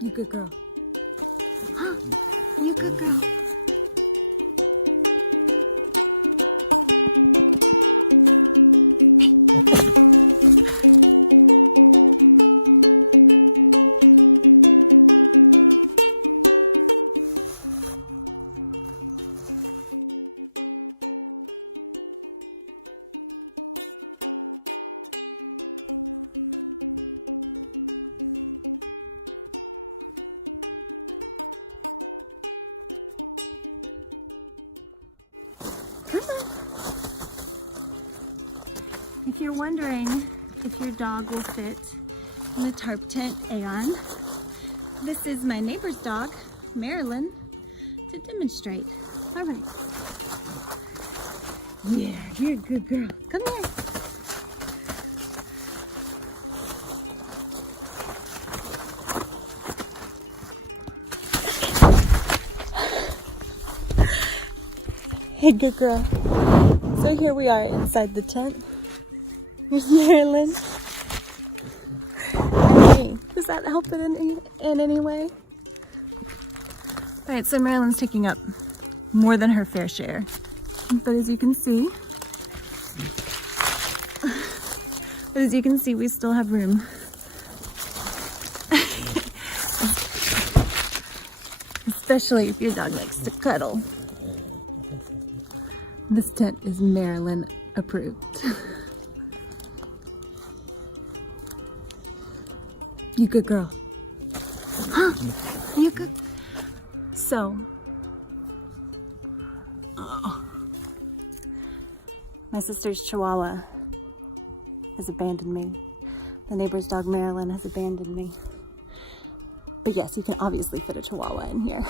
You good girl. You good girl. If you're wondering if your dog will fit in a TarpTent Aeon, this is my neighbor's dog, Marilyn, to demonstrate. All right. Yeah, you're a good girl. Come here. Hey, good girl. So here we are inside the tent. Here's Marilyn. And me. Does that help it in any way? Alright, so Marilyn's taking up more than her fair share. But as you can see, we still have room. Especially if your dog likes to cuddle. This tent is Marilyn approved. You good girl. Huh? You good? So, my sister's Chihuahua has abandoned me. The neighbor's dog Marilyn has abandoned me. But yes, you can obviously fit a Chihuahua in here.